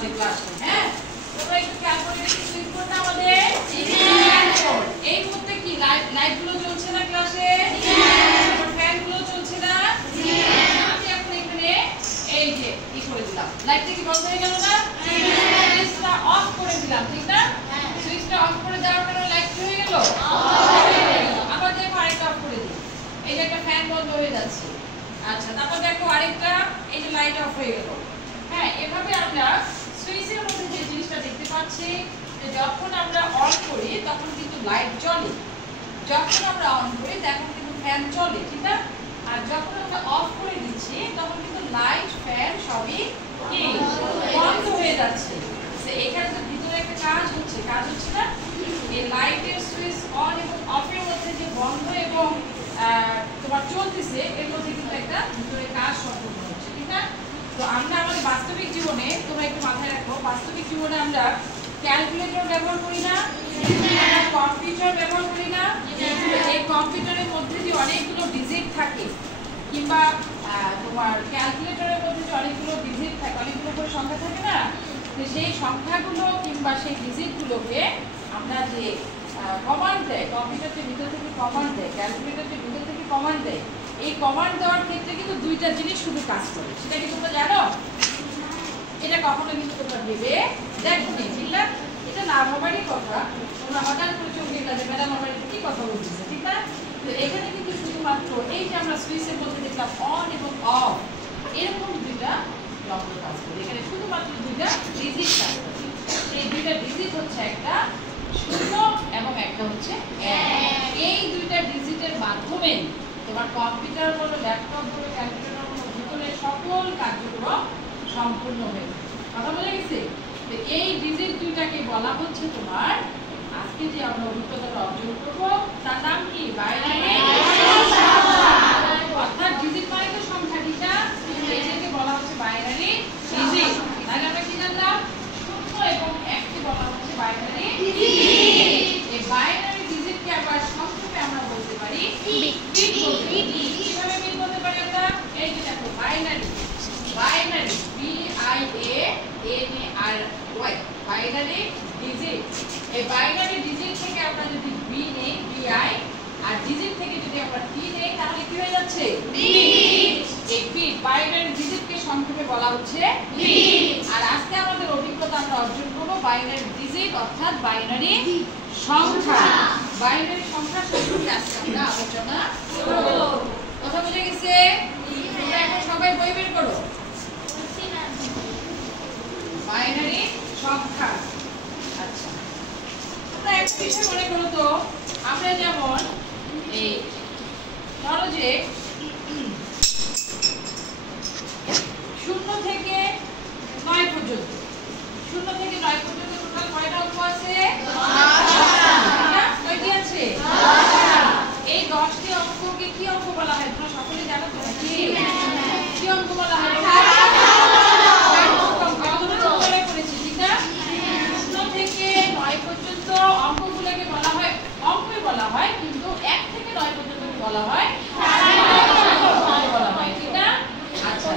আমাদের ক্লাসে। হ্যাঁ, তোমরা একটু খেয়াল করে দেখো সুইচ বোর্ডটা আমাদের এই মুহূর্তে কি লাইট গুলো জ্বলছে না ক্লাসে? ফ্যান গুলো চলছে না? আমি এখন এখানে এই যে কি করে দিলাম, লাইটটা কি বন্ধ হয়ে গেল না? সুইচটা অফ করে দিলাম, ঠিক না? সুইচটা অফ করে দেওয়ার কারণে লাইট কি হয়ে গেল? আবার দেখো আরেকটা অফ করে দিই, এই যে একটা ফ্যান বন্ধ হয়ে যাচ্ছে। আচ্ছা, তারপর দেখো আরেকটা, এই যে লাইট অফ হয়ে গেল। হ্যাঁ, এভাবে আমরা সুইচের মধ্যে যে জিনিসটা দেখতে পাচ্ছি, যে যখন আমরা অন করি তখন কিন্তু লাইট জ্বলে, যখন আমরা অন করি তখন কিন্তু ফ্যান চলে, ঠিক না? আর যখন আমরা অফ করে দিচ্ছি তখন কিন্তু লাইট ফ্যান সবই কি বন্ধ হয়ে যাচ্ছে। তো এখানে তো ভিতরে একটা কাজ হচ্ছে না? এই লাইটের সুইচ অন এবং অফের মধ্যে যে বন্ধ এবং তোমার চলতেছে, এর মধ্যে কিন্তু একটা ভিতরে কাজ সম্পন্ন হচ্ছে, ঠিক না? তো আমরা আমাদের বাস্তবিক জীবনে, তোমরা একটু মাথায় রাখো, বাস্তবিক জীবনে আমরা ক্যালকুলেটর ব্যবহার করি না, কম্পিউটার ব্যবহার করি না? এই কম্পিউটারের মধ্যে যে অনেকগুলো ডিজিট থাকে, কিংবা তোমার ক্যালকুলেটরের মধ্যে যে অনেকগুলো ডিজিট থাকে, অনেকগুলো করে সংখ্যা থাকে না? তো সেই সংখ্যাগুলো কিংবা সেই ডিজিটগুলোকে আমরা যে কমান্ড দেয়, কম্পিউটারের ভিতর থেকে কমান্ড দেয়, ক্যালকুলেটরের ভিতর থেকে কমান্ড দেয়, এই কমান্ড দেওয়ার ক্ষেত্রে কিন্তু দুইটা জিনিস শুধু কাজ করে। সেটা কি তোমরা জানো? এটা কখনো কিন্তু তোমরা ভেবে দেখো নি, ঠিক না? এটা না ভাবারই কথা। তোমরা হঠাৎ করে চোখ দিয়ে গেলে ম্যাডাম আমার কি কথা বলতেছে, ঠিক না? তো এখানে কিন্তু শুধুমাত্র এই যে আমরা সুইচের মধ্যে দেখলাম অন এবং অফ, এরকম দুইটা যন্ত্র কাজ করে। এখানে শুধুমাত্র দুইটা ডিজিট কাজ করে। এই দুইটা ডিজিট হচ্ছে একটা 0 এবং একটা হচ্ছে 1। এই দুইটা ডিজিটের মাধ্যমে তোমার কম্পিউটার বলো, ল্যাপটপ বলো, ক্যালকুলেটর বলো, ভিতরে সকল কার্যক্রম সম্পূর্ণ হয়ে যায়। কথা বলে গেছে? তো এই ডিজিট দুইটাকে বলা হচ্ছে তোমার আজকে যে আমরা অভিজ্ঞতাটা অর্জন করবো তার নাম কি? বাইনারি সংখ্যা। অর্থাৎ ডিজিট মানে তো সংখ্যা, ঠিক না? এটাকে বলা হচ্ছে বাইনারি ডিজিট। তাহলে আমরা কি জানলাম? 0 এবং 1 কে বলা হচ্ছে বাইনারি ডিজিট। এই বাইনারি ডিজিটকে আবার সংক্ষেপে আমরা বলতে পারি বিট। কিভাবে বিট বলতে পারি আমরা? এই যে দেখো binary, binary BIANARY, binary digit. এই বাইনারি ডিজিট থেকে আমরা যদি বি নেই, BI, আর ডিজিট থেকে যদি আমরা টি নেই, তাহলে কি হয়ে যাচ্ছে? বিট। এই বিট, বাইনারি ডিজিটকে সংক্ষেপে বলা হচ্ছে বিট। আর আজকে আমাদের অভিজ্ঞতা আমরা অর্জন করব বাইনারি ডিজিট অর্থাৎ বাইনারি সংখ্যা। বাইনারি সংখ্যা সম্পর্কে আজকে আমরা আলোচনা করব। কথা বুঝে গেছে? এখন সবাই বই বের করো। বাইনারি সংখ্যা। আচ্ছা, তোমরা একটা বিষয় মনে করো তো, আমরা যেমন এই ধরো যে 0 থেকে 9 পর্যন্ত, 0 থেকে 9 পর্যন্ত টোটাল কয়টা অঙ্ক আছে? 10টা। কয়টি আছে? 10টা। এই 10টি অঙ্ককে কি অঙ্ক বলা হয়? তোমরা সকলে জানো তো? কি অঙ্ক বলা হয়? অঙ্কগুলোকে বলা হয়, অঙ্কই বলা হয়, কিন্তু 1 থেকে 9 পর্যন্ত বলা হয় বলা হয়, ঠিক না? আচ্ছা,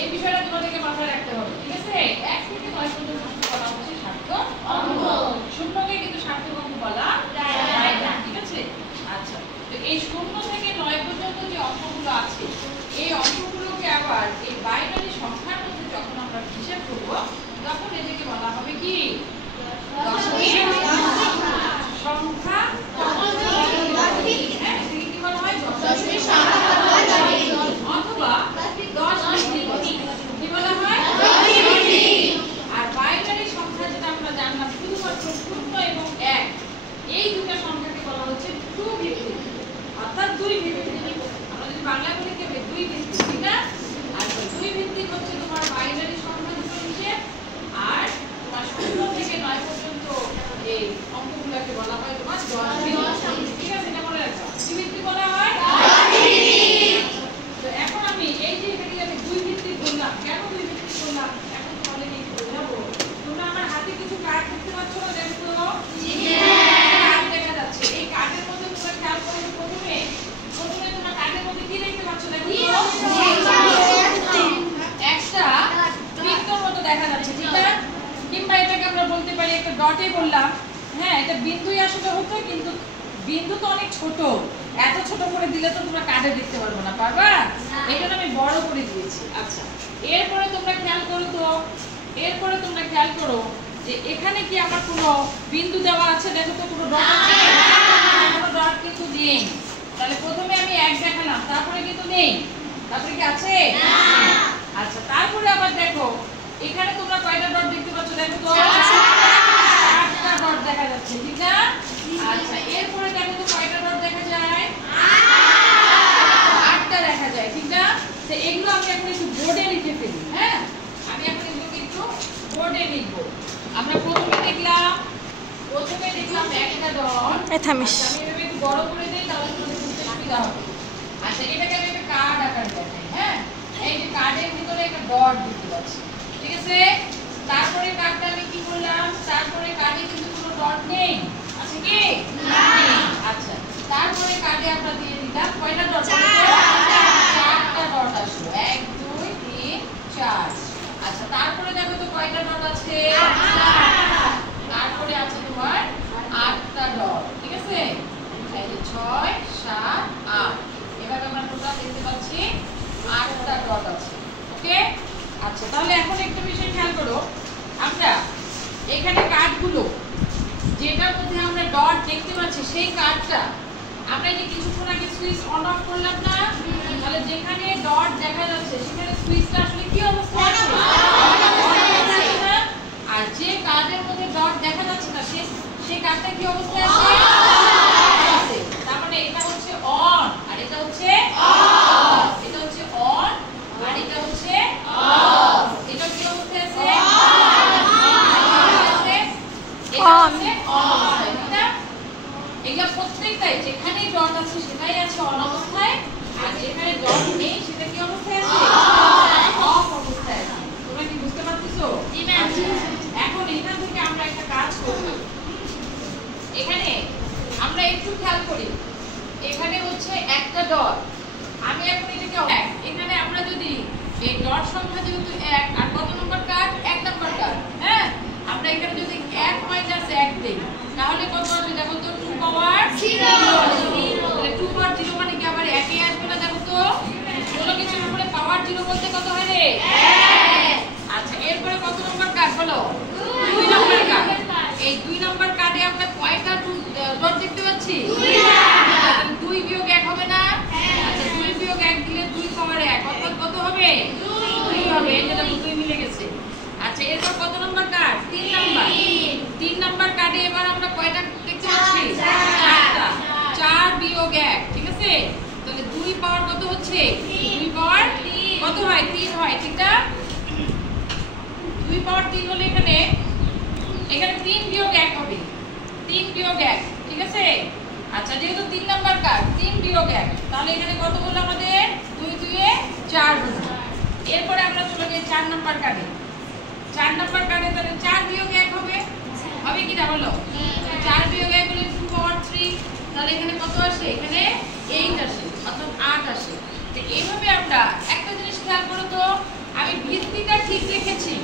এই বিষয়টা তোমাদেরকে মাথায় রাখতে হবে, ঠিক আছে? 1 থেকে আমরা বলতে পারি একটা ডটে বললাম, হ্যাঁ এটা বিন্দুই আসলে হতো, কিন্তু বিন্দু তো অনেক ছোট, এত ছোট করে দিলে তো তোমরা কার্ডে দেখতে পারবে না, পারবা? এই জন্য আমি বড় করে দিয়েছি। আচ্ছা এরপরে তোমরা খেয়াল করো তো, এরপরে তোমরা খেয়াল করো যে এখানে কি আমার কোনো বিন্দু দেওয়া আছে? দেখো তো কোনো ডট আছে? কোনো ডট কিন্তু নেই। তাহলে প্রথমে আমি 1 দেখালাম, তারপরে কিন্তু নেই, তারপরে কি আছে? আচ্ছা তারপরে আবার দেখো এখানে তোমরা কয়টা ডট দেখতে পাচ্ছ? দেখো তো 8টা ডট দেখা যাচ্ছে, ঠিক না? আচ্ছা এরপরে দেখো তো কয়টা ডট দেখা যায়? 8টা দেখা যায়, ঠিক না? তো এগুলো আমি এখন একটু বোর্ডে লিখে ফেলি। হ্যাঁ আমি এখন এগুলোকে একটু বোর্ডে লিখবো। আমরা প্রথমে দেখলাম একটা ডট। আমি এভাবে একটু বড় করে দিই, তাহলে তোমাদের বুঝতে সুবিধা হবে। আচ্ছা এটাকে আমি একটা কার্ড আকারে দেখাই। হ্যাঁ এই যে কার্ডের ভিতরে একটা ডট দেখতে পাচ্ছি, ঠিক আছে? তারপরে কার্ডটা আমি কি করলাম? তারপরে কার্ডে কিন্তু কোনো ডট নেই, আছে কি? আচ্ছা তারপরে কার্ডে আমরা দিয়ে দিলাম কয়টা ডট? 4টা ডট আসলো, 1 2 3 4। আচ্ছা তারপরে দেখো তো কয়টা ডট আছে? তারপরে আছে তোমার 8টা ডট, ঠিক আছে? এই যে 6 7 8, এভাবে আমরা টোটাল দেখতে পাচ্ছি 8টা ডট আছে। ওকে আচ্ছা তাহলে এখন একটা বিষয় খেয়াল করো, আমরা এখানে কার্ডগুলো যেটার মধ্যে আমরা ডট দেখতে পাচ্ছি সেই কার্ডটা আমরা এই যে কিছুক্ষণ আগে সুইচ অন অফ করলাম না, তাহলে যেখানে ডট দেখা যাচ্ছে সেখানে সুইচটা আসলে কি অবস্থায় আছে? আর যে কার্ডের মধ্যে ডট দেখা যাচ্ছে না সেই কার্ডটা কি অবস্থায় আছে? তার মানে এটা হচ্ছে অন আর এটা হচ্ছে অফ, এটা হচ্ছে অন আর এটা হচ্ছে অফ। এটা কি অবস্থায় আছে? এগুলা প্রত্যেকটাই যেখানে ডট আছে সেটাই আছে অন অবস্থায়, আর যেখানে ডট নেই সেটা কি অবস্থায় আছে? অফ অবস্থায় আছে। তোমরা কি বুঝতে পারতেছো? এখন এখান থেকে আমরা একটা কাজ করব। এখানে আমরা একটু খেয়াল করি, এখানে হচ্ছে একটা ডট, আমি এখন এটাকে এখানে আমরা যদি এই ডট সংখ্যা যেহেতু 1 আর কত নম্বর কার্ড? 1 নম্বর কার্ড। হ্যাঁ আমরা এখানে যদি 1 মাইনাস 1 দেই তাহলে কত আসবে? দেখো তো 2 পাওয়ার 0। তাহলে 2 পাওয়ার 0 মানে কি আবার 1 এ আসবে না? দেখো তো কোনো কিছুর উপরে পাওয়ার 0 বলতে কত হয় রে? 1। আচ্ছা এরপরে কত নম্বর কার্ড বলো? 2 নম্বর কার্ড। এই 2 নম্বর কার্ডে আমরা কয়টা ডট দেখতে পাচ্ছি? 2টা। তাহলে 2 বিয়োগ 1 হবে না? আচ্ছা 2 বিয়োগ 1 দিলে 2 পাওয়ার 1 অর্থাৎ কত হবে? 2 হবে। এটা 2 মিলে গেছে। আচ্ছা এরপর কত নম্বর কার্ড? 3 নাম্বার। 3 নাম্বার কার্ডে এবার আমরা কয়টা দেখতে পাচ্ছি? 4টা। 4 বিয়োগ 1, ঠিক আছে? তাহলে 2 পাওয়ার কত হচ্ছে? 2 পাওয়ার কত হয়? 3 হয়, ঠিক না? 2 পাওয়ার 3 হলে এখানে 3 বিয়োগ 1 হবে। 3 বিয়োগ 1, ঠিক আছে? আচ্ছা যেহেতু 3 নাম্বার কার্ড 3 বিয়োগ 1, তাহলে এখানে কত হলো আমাদের? 2 2 এ 4 হলো। এরপরে আমরা চলে যাই 4 নাম্বার কার্ডে। 4 নাম্বার কার্ডে তাহলে 4 বিয়োগ 1 হবে, হবে কি না বলো? 4 বিয়োগ 1 হলে 2 পাওয়ার 3, তাহলে এখানে কত আসে? এখানে 8 আসে, অর্থাৎ 8 আসে। তো এইভাবে আমরা একটা জিনিস খেয়াল করো তো, আমি ভিত্তিটা ঠিক লিখেছি,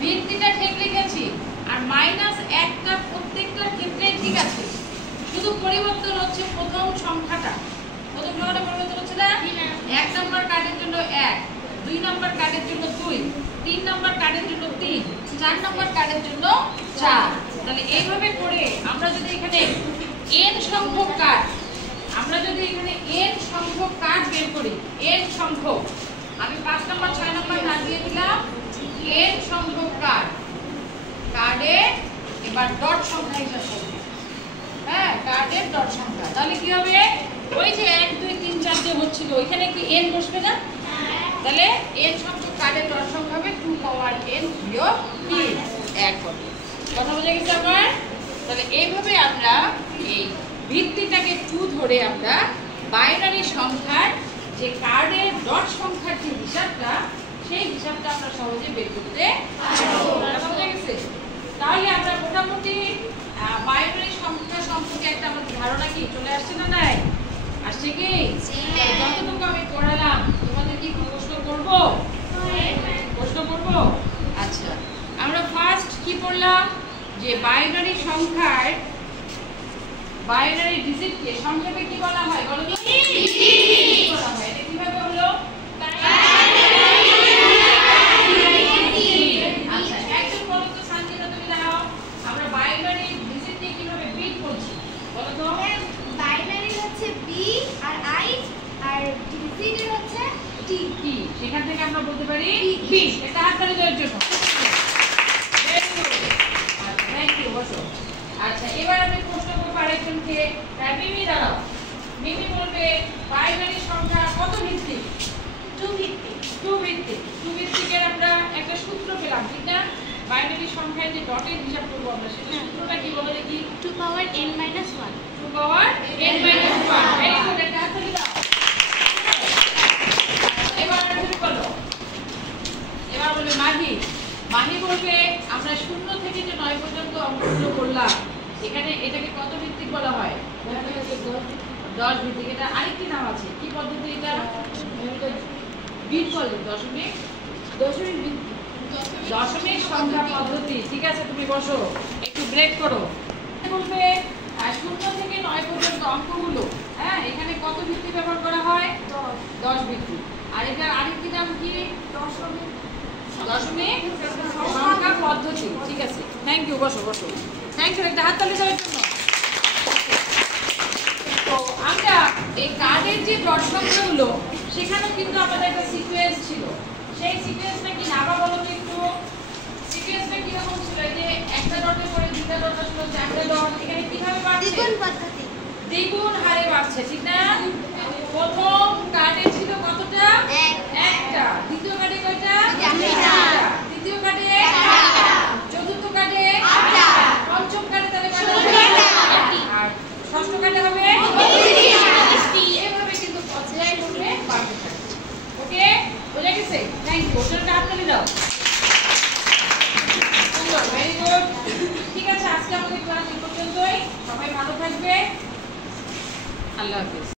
ভিত্তিটা ঠিক লিখেছি, আর মাইনাস 1টা প্রত্যেকটা ক্ষেত্রেই ঠিক আছে, শুধু পরিবর্তন হচ্ছে প্রথম সংখ্যাটা। প্রথম সংখ্যাটা পরিবর্তন হচ্ছে না? 1 নম্বর কার্ডের জন্য 1, 2 নম্বর কার্ডের জন্য 2, 3 নম্বর কার্ডের জন্য 3, 4 নম্বর কার্ডের জন্য 4। তাহলে এইভাবে করে আমরা যদি এখানে n সংখ্যক কার্ড, আমরা যদি এখানে n সংখ্যক কার্ড বের করি, n সংখ্যক, আমি 5 নম্বর 6 নম্বর না দিয়ে দিলাম n সংখ্যক কার্ড, কার্ডে এবার ডট সংখ্যা হিসাব করব। হ্যাঁ কার্ডের ডট সংখ্যা, তাহলে কি হবে? ওই যে 1 2 3 4 যে হচ্ছিল ওইখানে কি n বসবে না? তাহলে n সংখ্যক কার্ডের ডট সংখ্যা হবে 2 পাওয়ার n বিয়োগ 3, 1 হবে। কথা বোঝা গেছে আমার? তাহলে এইভাবে আমরা এই ভিত্তিটাকে 2 ধরে আমরা বাইনারি সংখ্যার যে কার্ডের ডট সংখ্যার যে হিসাবটা, সেই হিসাবটা আমরা সহজে বের করতে পারবো। কথা বোঝা গেছে? তাহলে আমরা মোটামুটি বাইনারি সংখ্যা সম্পর্কে একটা আমাদের ধারণা কি চলে আসছে না? নাই আসছে কি? যতটুকু আমি পড়ালাম তোমাদের কি প্রশ্ন করব? প্রশ্ন করব? আচ্ছা আমরা ফার্স্ট কি পড়লাম? করলাম যে বাইনারি সংখ্যার বাইনারি ডিজিটকে সংক্ষেপে কি বলা হয় বলো তো? কি বলা হয়? এটা কিভাবে হলো? আচ্ছা একদম বলো তো সানজিদা, তুমি দাও আমরা বাইনারি ডিজিটকে কিভাবে বিট করছি বলো তো? বাইনারি হচ্ছে বি আর আই আর ডিজিট হচ্ছে টি। কি সেখান থেকে আমরা বলতে পারি বিট। এটা হাততালি দেওয়ার জন্য। Very good. আচ্ছা থ্যাংক ইউ, বসো। আচ্ছা এবার আমি প্রশ্ন করব আরেকজনকে। মিমি দাঁড়াও। মিমি বলবে বাইনারি সংখ্যা কত ভিত্তিক? 2 ভিত্তিক। 2 ভিত্তিক। 2 ভিত্তিকের আমরা একটা সূত্র পেলাম, ঠিক না? বাইনারি সংখ্যায় যে ডটের হিসাব করব আমরা, সেটা সূত্রটা কি বলে দেখি? 2 পাওয়ার n - 1। 2 পাওয়ার n - 1। ভেরি গুড, একটা হাততালি দাও। এবার শুরু করো। এবার বলবে মাহি। মাহি বলবে আমরা 0 থেকে যে 9 পর্যন্ত অঙ্কগুলো করলাম, এখানে এটাকে কত ভিত্তিক বলা হয়? 10 ভিত্তিক। এটা আরেকটি নাম আছে, কি পদ্ধতি এটা? বিট বলে, দশমিক সংখ্যা পদ্ধতি। ঠিক আছে, তুমি বসো, একটু ব্রেক করো। বলবে 0 থেকে 9 পর্যন্ত অঙ্কগুলো, হ্যাঁ, এখানে কত ভিত্তি ব্যবহার করা হয়? 10 ভিত্তি। আর এটার আরেকটি নাম কি? দশমিক সংখ্যা পদ্ধতি। ঠিক আছে, থ্যাংক ইউ, বসো বসো। থ্যাংক ইউ, একটা হাততালি দেওয়ার জন্য। তো আমরা এই কার্ডের যে ডট সংখ্যাগুলো, সেখানে কিন্তু আমাদের একটা সিকোয়েন্স ছিল। সেই সিকোয়েন্সটা কি না আবার বলো তো একটু? সিকোয়েন্সটা কি রকম ছিল? এই যে একটা ডটের পরে দুইটা ডট আসলো, চারটা ডট, এখানে কিভাবে বাড়ছে? দ্বিগুণ পদ্ধতি। দ্বিগুণ হারে বাড়ছে, ঠিক না? প্রথম কার্ডে ছিল কতটা? একটা। দ্বিতীয় কার্ডে কয়টা? তৃতীয় কার্ডে? চতুর্থ কার্ডে? পঞ্চম কার্ডে তাহলে কয়টা? আর ষষ্ঠ কার্ডে হবে? এভাবে কিন্তু পর্যায় করলে বাড়তে থাকে। ওকে, বোঝা গেছে? Thank you. ওটা হাততালি দাও। সুন্দর, ভেরি গুড। ঠিক আছে, আজকে আমাদের ক্লাস এই পর্যন্তই। সবাই ভালো থাকবে। আল্লাহ হাফেজ।